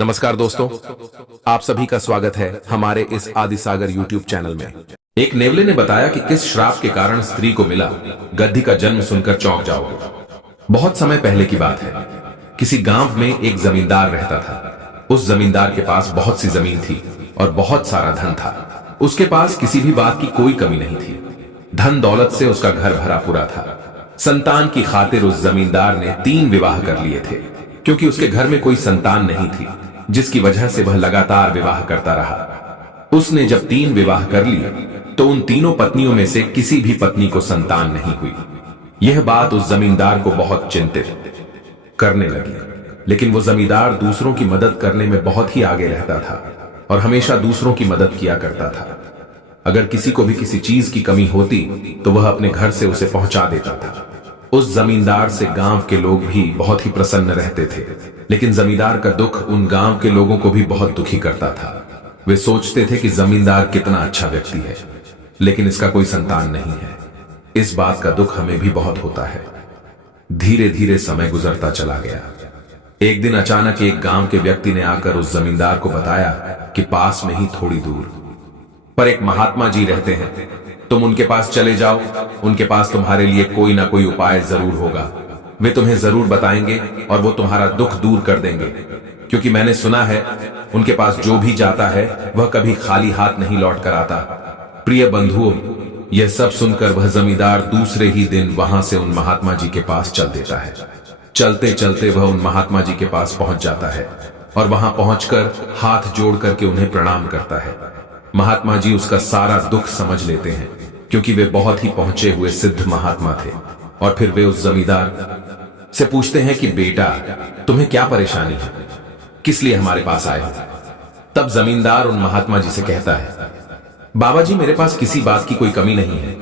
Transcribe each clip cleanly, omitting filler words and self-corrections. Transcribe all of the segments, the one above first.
नमस्कार दोस्तों, आप सभी का स्वागत है हमारे इस आदिसागर YouTube चैनल में। एक नेवले ने बताया कि किस श्राप के कारण स्त्री को मिला गद्दी का जन्म सुनकर चौंक जाओगे। बहुत समय पहले की बात है। किसी गांव में एक जमींदार रहता था। उस जमींदार के पास बहुत सी जमीन थी और बहुत सारा धन था। उसके पास किसी भी बात की कोई कमी नहीं थी। धन दौलत से उसका घर भरा पूरा था। संतान की खातिर उस जमींदार ने 3 विवाह कर लिए थे, क्योंकि उसके घर में कोई संतान नहीं थी, जिसकी वजह से वह लगातार विवाह करता रहा। उसने जब 3 विवाह कर लिए तो उन तीनों पत्नियों में से किसी भी पत्नी को संतान नहीं हुई। यह बात उस जमींदार को बहुत चिंतित करने लगी। लेकिन वो जमींदार दूसरों की मदद करने में बहुत ही आगे रहता था और हमेशा दूसरों की मदद किया करता था। अगर किसी को भी किसी चीज की कमी होती तो वह अपने घर से उसे पहुंचा देता था। उस जमींदार से गांव के लोग भी बहुत ही प्रसन्न रहते थे, लेकिन जमींदार का दुख उन गांव के लोगों को भी बहुत दुखी करता था। वे सोचते थे कि जमींदार कितना अच्छा व्यक्ति है, लेकिन इसका कोई संतान नहीं है। इस बात का दुख हमें भी बहुत होता है। धीरे धीरे समय गुजरता चला गया। एक दिन अचानक एक गांव के व्यक्ति ने आकर उस जमींदार को बताया कि पास में ही थोड़ी दूर पर एक महात्मा जी रहते हैं। तुम उनके पास चले जाओ, उनके पास तुम्हारे लिए कोई ना कोई उपाय जरूर होगा। वे तुम्हें जरूर बताएंगे और वो तुम्हारा दुख दूर कर देंगे, क्योंकि मैंने सुना है उनके पास जो भी जाता है वह कभी खाली हाथ नहीं लौट कर आता। प्रिय बंधुओं, यह सब सुनकर वह जमींदार दूसरे ही दिन वहां से उन महात्मा जी के पास चल देता है। चलते चलते वह उन महात्मा जी के पास पहुंच जाता है और वहां पहुंचकर हाथ जोड़ करके उन्हें प्रणाम करता है। महात्मा जी उसका सारा दुख समझ लेते हैं, क्योंकि वे बहुत ही पहुंचे हुए सिद्ध महात्मा थे। और फिर वे उस जमींदार से पूछते हैं कि बेटा, तुम्हें क्या परेशानी है, किस लिए हमारे पास आए हो। तब जमींदार उन महात्मा जी से कहता है, बाबा जी, मेरे पास किसी बात की कोई कमी नहीं है,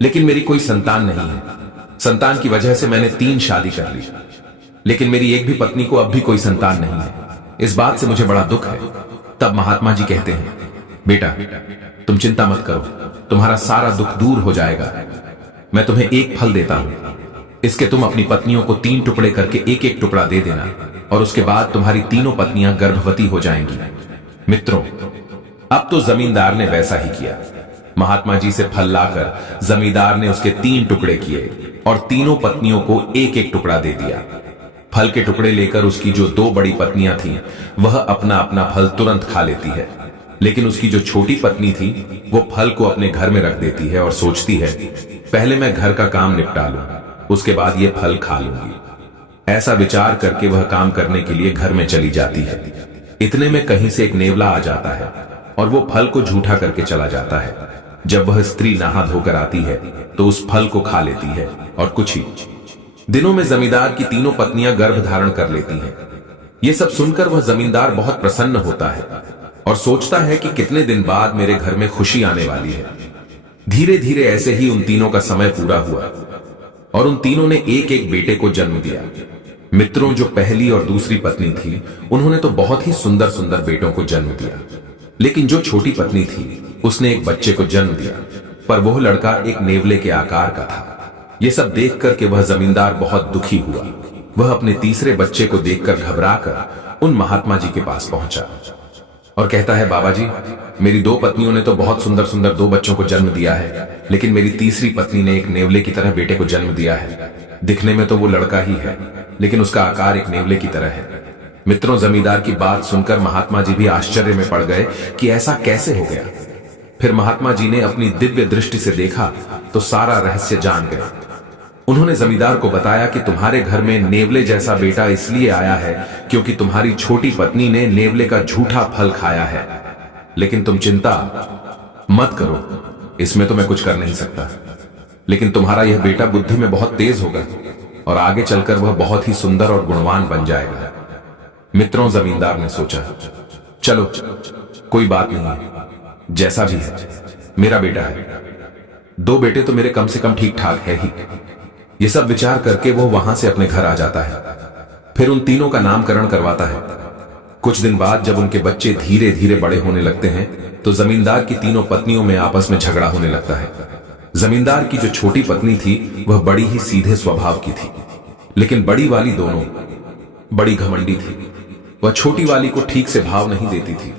लेकिन मेरी कोई संतान नहीं है। संतान की वजह से मैंने 3 शादी कर ली, लेकिन मेरी एक भी पत्नी को अब भी कोई संतान नहीं है। इस बात से मुझे बड़ा दुख है। तब महात्मा जी कहते हैं, बेटा, तुम चिंता मत करो, तुम्हारा सारा दुख दूर हो जाएगा। मैं तुम्हें एक फल देता हूं, इसके तुम अपनी पत्नियों को 3 टुकड़े करके एक एक टुकड़ा दे देना, और उसके बाद तुम्हारी तीनों पत्नियां गर्भवती हो जाएंगी। मित्रों, अब तो जमींदार ने वैसा ही किया। महात्मा जी से फल लाकर जमींदार ने उसके 3 टुकड़े किए और तीनों पत्नियों को एक एक टुकड़ा दे दिया। फल के टुकड़े लेकर उसकी जो 2 बड़ी पत्नियां थीं, वह अपना अपना फल तुरंत खा लेती है, लेकिन उसकी जो छोटी पत्नी थी वो फल को अपने घर में रख देती है और सोचती है, पहले मैं घर का काम निपटा लूं, उसके बाद ये फल खा लूंगी। ऐसा विचार करके वह काम करने के लिए घर में चली जाती है। इतने में कहीं से एक नेवला आ जाता है और वो फल को झूठा करके चला जाता है। जब वह स्त्री नहा धोकर आती है तो उस फल को खा लेती है और कुछ ही दिनों में जमींदार की तीनों पत्नियां गर्भ धारण कर लेती हैं। ये सब सुनकर वह जमींदार बहुत प्रसन्न होता है और सोचता है कि कितने दिन बाद मेरे घर में खुशी आने वाली है। धीरे धीरे ऐसे ही उन तीनों का समय पूरा हुआ और उन तीनों ने एक एक बेटे को जन्म दिया। मित्रों, जो पहली और दूसरी पत्नी थी, उन्होंने तो बहुत ही सुंदर सुंदर बेटों को जन्म दिया, लेकिन जो छोटी पत्नी थी उसने एक बच्चे को जन्म दिया, पर वह लड़का एक नेवले के आकार का था। यह सब देख करके वह जमींदार बहुत दुखी हुआ। वह अपने तीसरे बच्चे को देखकर घबराकर उन महात्मा जी के पास पहुंचा और कहता है, बाबा जी, मेरी 2 पत्नियों ने तो बहुत सुंदर सुंदर 2 बच्चों को जन्म दिया है, लेकिन मेरी तीसरी पत्नी ने एक नेवले की तरह बेटे को जन्म दिया है। दिखने में तो वो लड़का ही है, लेकिन उसका आकार एक नेवले की तरह है। मित्रों, जमींदार की बात सुनकर महात्मा जी भी आश्चर्य में पड़ गए कि ऐसा कैसे हो गया। फिर महात्मा जी ने अपनी दिव्य दृष्टि से देखा तो सारा रहस्य जान गए। उन्होंने जमींदार को बताया कि तुम्हारे घर में नेवले जैसा बेटा इसलिए आया है क्योंकि तुम्हारी छोटी पत्नी ने नेवले का झूठा फल खाया है। लेकिन तुम चिंता मत करो, इसमें तो मैं कुछ कर नहीं सकता, लेकिन तुम्हारा यह बेटा बुद्धि में बहुत तेज होगा और आगे चलकर वह बहुत ही सुंदर और गुणवान बन जाएगा। मित्रों, जमींदार ने सोचा, चलो कोई बात नहीं, जैसा भी है मेरा बेटा है, 2 बेटे तो मेरे कम से कम ठीक ठाक है ही। ये सब विचार करके वो वहां से अपने घर आ जाता है। फिर उन तीनों का नामकरण करवाता है। कुछ दिन बाद जब उनके बच्चे धीरे धीरे बड़े होने लगते हैं तो जमींदार की तीनों पत्नियों में आपस में झगड़ा होने लगता है। जमींदार की जो छोटी पत्नी थी वह बड़ी ही सीधे स्वभाव की थी, लेकिन बड़ी वाली दोनों बड़ी घमंडी थी। वह छोटी वाली को ठीक से भाव नहीं देती थी।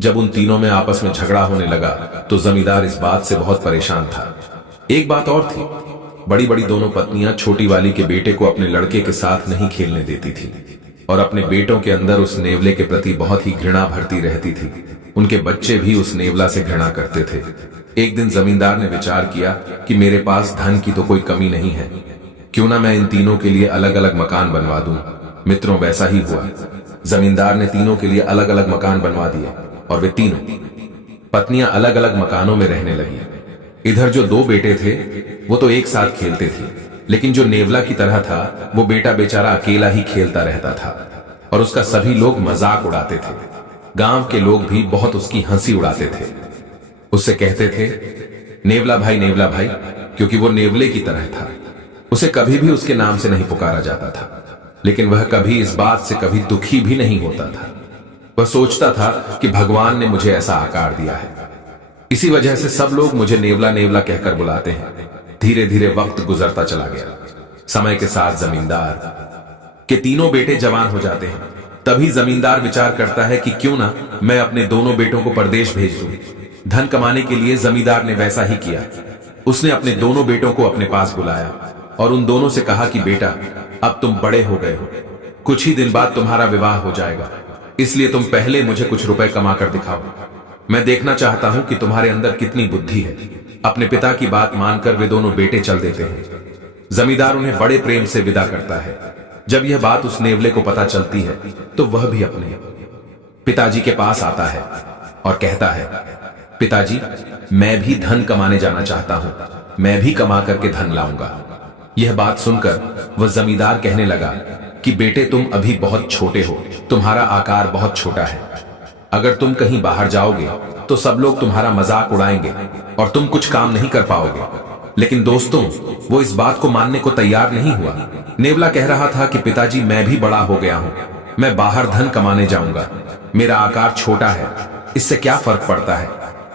जब उन तीनों में आपस में झगड़ा होने लगा तो जमींदार इस बात से बहुत परेशान था। एक बात और थी, बड़ी बड़ी दोनों पत्नियां छोटी वाली के बेटे को अपने लड़के के साथ नहीं खेलने देती थी और अपने बेटों के अंदर उस नेवले के प्रति बहुत ही घृणा भरती रहती थी। उनके बच्चे भी उस नेवला से घृणा करते थे। एक दिन जमींदार ने विचार किया कि मेरे पास धन की तो कोई कमी नहीं है, क्यों ना मैं इन तीनों के लिए अलग अलग मकान बनवा दूं। मित्रों, वैसा ही हुआ। जमींदार ने तीनों के लिए अलग अलग मकान बनवा दिए और वे तीनों पत्नियां अलग अलग मकानों में रहने लगी। इधर जो दो बेटे थे वो तो एक साथ खेलते थे, लेकिन जो नेवला की तरह था वो बेटा बेचारा अकेला ही खेलता रहता था और उसका सभी लोग मजाक उड़ाते थे। गांव के लोग भी बहुत उसकी हंसी उड़ाते थे। उससे कहते थे नेवला भाई, क्योंकि वो नेवले की तरह था। उसे कभी भी उसके नाम से नहीं पुकारा जाता था, लेकिन वह कभी इस बात से कभी दुखी भी नहीं होता था। वह सोचता था कि भगवान ने मुझे ऐसा आकार दिया है, इसी वजह से सब लोग मुझे नेवला नेवला कहकर बुलाते हैं। धीरे धीरे वक्त गुजरता चला गया। समय के साथ जमींदार के तीनों बेटे जवान हो जाते हैं। तभी जमींदार विचार करता है कि क्यों ना मैं अपने दोनों बेटों को परदेश भेज दूं। धन कमाने के लिए जमींदार ने वैसा ही किया। उसने अपने दोनों बेटों को अपने पास बुलाया और उन दोनों से कहा कि बेटा, अब तुम बड़े हो गए हो, कुछ ही दिन बाद तुम्हारा विवाह हो जाएगा, इसलिए तुम पहले मुझे कुछ रुपए कमा कर दिखाओ। मैं देखना चाहता हूं कि तुम्हारे अंदर कितनी बुद्धि है। अपने पिता की बात मानकर वे दोनों बेटे चल देते हैं। जमींदार उन्हें बड़े प्रेम से विदा करता है। जब यह बात उस नेवले को पता चलती है तो वह भी अपने पिताजी के पास आता है और कहता है, पिताजी, मैं भी धन कमाने जाना चाहता हूं, मैं भी कमा करके धन लाऊंगा। यह बात सुनकर वह जमींदार कहने लगा कि बेटे, तुम अभी बहुत छोटे हो, तुम्हारा आकार बहुत छोटा है। अगर तुम कहीं बाहर जाओगे तो सब लोग तुम्हारा मजाक उड़ाएंगे और तुम कुछ काम नहीं कर पाओगे। लेकिन दोस्तों, वो इस बात को मानने को तैयार नहीं हुआ। नेवला कह रहा था कि पिताजी, मैं भी बड़ा हो गया हूं, मैं बाहर धन कमाने जाऊंगा, मेरा आकार छोटा है, इससे क्या फर्क पड़ता है,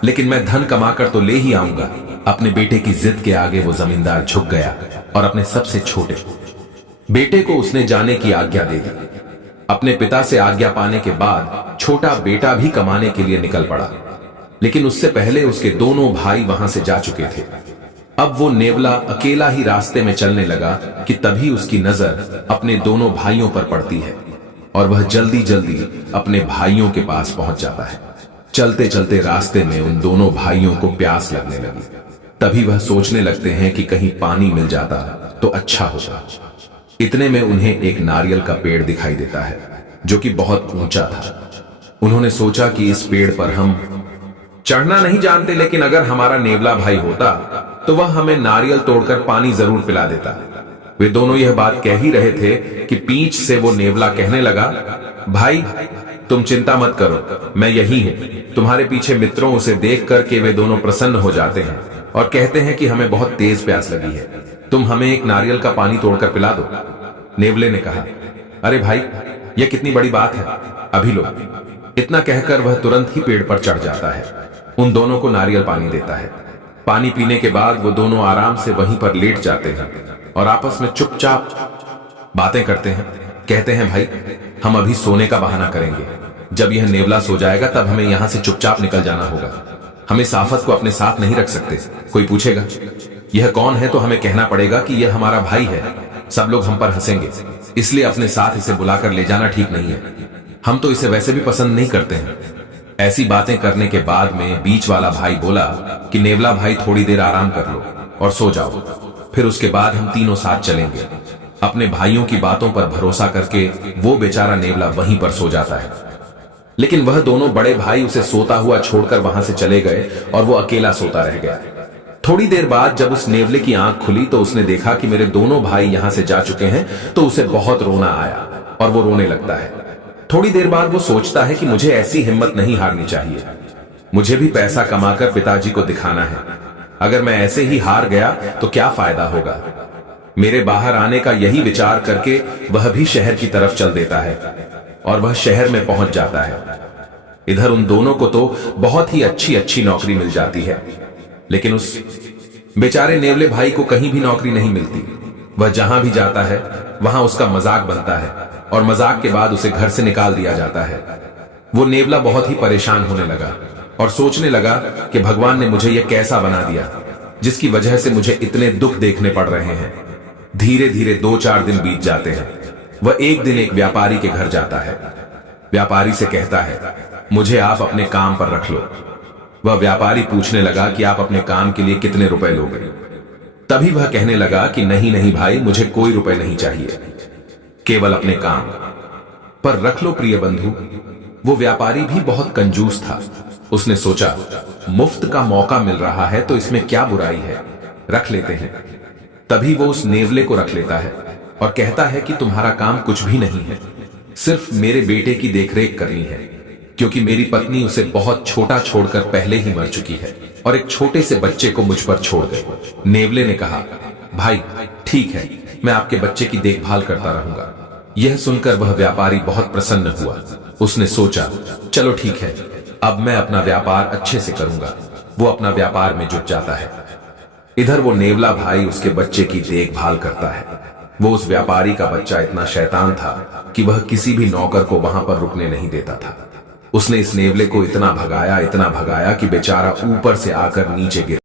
लेकिन मैं धन कमाकर तो ले ही आऊंगा। अपने बेटे की जिद के आगे वो जमींदार झुक गया और अपने सबसे छोटे बेटे को उसने जाने की आज्ञा दे दी। अपने पिता से आज्ञा पाने के बाद छोटा बेटा भी कमाने के लिए निकल पड़ा, लेकिन उससे पहले उसके दोनों भाई वहां से जा चुके थे। अब वो नेवला अकेला ही रास्ते में चलने लगा कि तभी उसकी नजर अपने दोनों भाइयों पर पड़ती है और वह जल्दी जल्दी अपने भाइयों के पास पहुंच जाता है। चलते चलते रास्ते में उन दोनों भाइयों को प्यास लगने लगी। तभी वह सोचने लगते हैं कि कहीं पानी मिल जाता तो अच्छा होता। इतने में उन्हें एक नारियल का पेड़ दिखाई देता है जो कि बहुत ऊंचा था। उन्होंने सोचा कि इस पेड़ पर हम चढ़ना नहीं जानते, लेकिन अगर हमारा नेवला भाई होता तो वह हमें नारियल तोड़कर पानी जरूर पिला देता। वे दोनों यह बात कह ही रहे थे कि पीछ से वो नेवला कहने लगा, भाई, तुम चिंता मत करो, मैं यही हूं। तुम्हारे पीछे मित्रों उसे देख करके वे दोनों प्रसन्न हो जाते हैं और कहते हैं कि हमें बहुत तेज प्यास लगी है, तुम हमें एक नारियल का पानी तोड़कर पिला दो। नेवले ने कहा, अरे भाई, यह कितनी बड़ी बात है, अभी लो। इतना कहकर वह तुरंत ही पेड़ पर चढ़ जाता है, उन दोनों को नारियल पानी देता है। पानी पीने के बाद वो दोनों आराम से वहीं पर लेट जाते हैं और आपस में चुपचाप बातें करते हैं। कहते हैं, भाई, हम अभी सोने का बहाना करेंगे, जब यह नेवला सो जाएगा तब हमें यहां से चुपचाप निकल जाना होगा। हम इस आफत को अपने साथ नहीं रख सकते। कोई पूछेगा यह कौन है तो हमें कहना पड़ेगा कि यह हमारा भाई है। सब लोग हम पर हंसेंगे, इसलिए अपने साथ इसे बुलाकर ले जाना ठीक नहीं है। हम तो इसे वैसे भी पसंद नहीं करते हैं। ऐसी बातें करने के बाद में बीच वाला भाई बोला कि नेवला भाई, थोड़ी देर आराम कर लो और सो जाओ, फिर उसके बाद हम तीनों साथ चलेंगे। अपने भाइयों की बातों पर भरोसा करके वो बेचारा नेवला वहीं पर सो जाता है। लेकिन वह दोनों बड़े भाई उसे सोता हुआ छोड़कर वहां से चले गए और वो अकेला सोता रह गया। थोड़ी देर बाद जब उस नेवले की आंख खुली तो उसने देखा कि मेरे दोनों भाई यहां से जा चुके हैं, तो उसे बहुत रोना आया और वो रोने लगता है। थोड़ी देर बाद वो सोचता है कि मुझे ऐसी हिम्मत नहीं हारनी चाहिए, मुझे भी पैसा कमाकर पिताजी को दिखाना है। अगर मैं ऐसे ही हार गया तो क्या फायदा होगा। मेरे बाहर आने का यही विचार करके वह भी शहर की तरफ चल देता है और वह शहर में पहुंच जाता है। इधर उन दोनों को तो बहुत ही अच्छी अच्छी नौकरी मिल जाती है, लेकिन उस बेचारे नेवले भाई को कहीं भी नौकरी नहीं मिलती। वह जहां भी जाता है वहां उसका मजाक बनता है और मजाक के बाद उसे घर से निकाल दिया जाता है। वो नेवला बहुत ही परेशान होने लगा और सोचने लगा कि भगवान ने मुझे यह कैसा बना दिया जिसकी वजह से मुझे इतने दुख देखने पड़ रहे हैं। धीरे धीरे 2-4 दिन बीत जाते हैं। वह एक दिन एक व्यापारी के घर जाता है। व्यापारी से कहता है, मुझे आप अपने काम पर रख लो। वह व्यापारी पूछने लगा कि आप अपने काम के लिए कितने रुपए लोगे। तभी वह कहने लगा कि नहीं नहीं भाई, मुझे कोई रुपए नहीं चाहिए, केवल अपने काम पर रख लो प्रिय बंधु। वो व्यापारी भी बहुत कंजूस था। उसने सोचा, मुफ्त का मौका मिल रहा है तो इसमें क्या बुराई है, रख लेते हैं। तभी वो उस नेवले को रख लेता है और कहता है कि तुम्हारा काम कुछ भी नहीं है, सिर्फ मेरे बेटे की देखरेख करनी है, क्योंकि मेरी पत्नी उसे बहुत छोटा छोड़कर पहले ही मर चुकी है और एक छोटे से बच्चे को मुझ पर छोड़ गए। नेवले ने कहा, भाई ठीक है, मैं आपके बच्चे की देखभाल करता रहूंगा। यह सुनकर वह व्यापारी बहुत प्रसन्न हुआ। उसने सोचा, चलो ठीक है, अब मैं अपना व्यापार अच्छे से करूंगा। वो अपना व्यापार में जुट जाता है। इधर वो नेवला भाई उसके बच्चे की देखभाल करता है। वो उस व्यापारी का बच्चा इतना शैतान था कि वह किसी भी नौकर को वहां पर रुकने नहीं देता था। उसने इस नेवले को इतना भगाया कि बेचारा ऊपर से आकर नीचे गिर